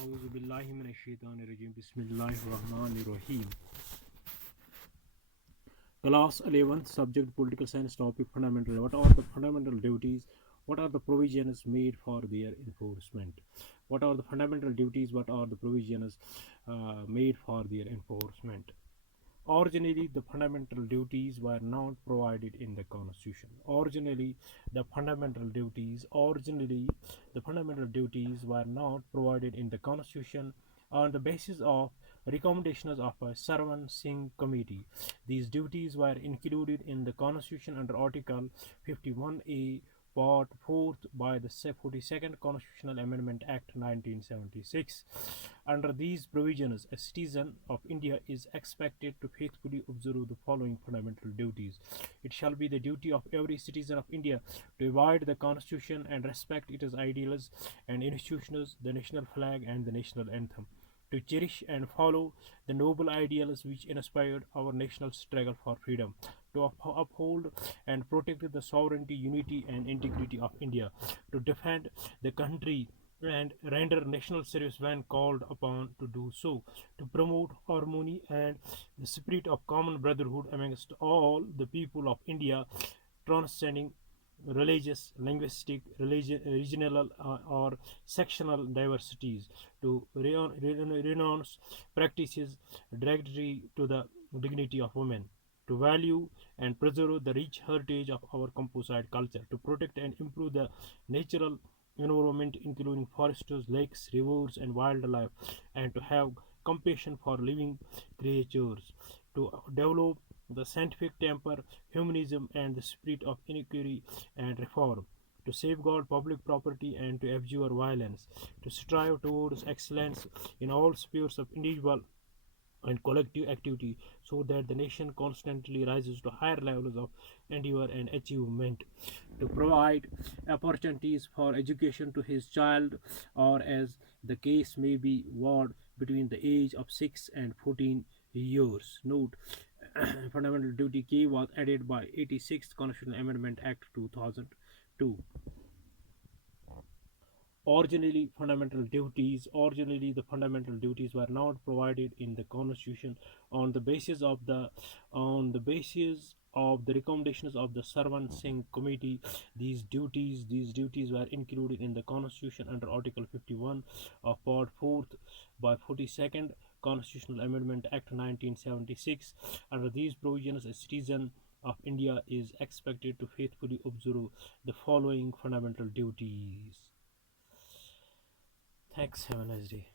Auzu billahi minashaitanirrajim. Bismillahirrahmanirrahim. Class 11th, subject political science, topic fundamental. What are the fundamental duties? What are the provisions made for their enforcement? What are the fundamental duties? What are the provisions made for their enforcement? Originally, the fundamental duties were not provided in the Constitution. Originally, the fundamental duties were not provided in the Constitution on the basis of recommendations of a Sarwan Singh committee. These duties were included in the Constitution under Article 51A Part 4th by the 42nd Constitutional Amendment Act 1976. Under these provisions, a citizen of India is expected to faithfully observe the following fundamental duties. It shall be the duty of every citizen of India to abide the Constitution and respect its ideals and institutions, the national flag and the national anthem, to cherish and follow the noble ideals which inspired our national struggle for freedom, to uphold and protect the sovereignty, unity, and integrity of India, to defend the country and render national service when called upon to do so, to promote harmony and the spirit of common brotherhood amongst all the people of India, transcending religious, linguistic, regional, or sectional diversities, to renounce practices derogatory to the dignity of women, to value and preserve the rich heritage of our composite culture, to protect and improve the natural environment, including forests, lakes, rivers, and wildlife, and to have compassion for living creatures, to develop the scientific temper, humanism, and the spirit of inquiry and reform, to safeguard public property and to abjure violence, to strive towards excellence in all spheres of individual and collective activity so that the nation constantly rises to higher levels of endeavor and achievement, to provide opportunities for education to his child or as the case may be ward between the age of 6 and 14 years. Note fundamental duty K was added by 86th Constitutional Amendment Act 2002. Originally the fundamental duties were not provided in the Constitution on the basis of the recommendations of the Sarwan Singh committee. These duties were included in the Constitution under Article 51 of Part 4th by 42nd Constitutional Amendment Act 1976. Under these provisions, a citizen of India is expected to faithfully observe the following fundamental duties. Thanks. Have a nice day.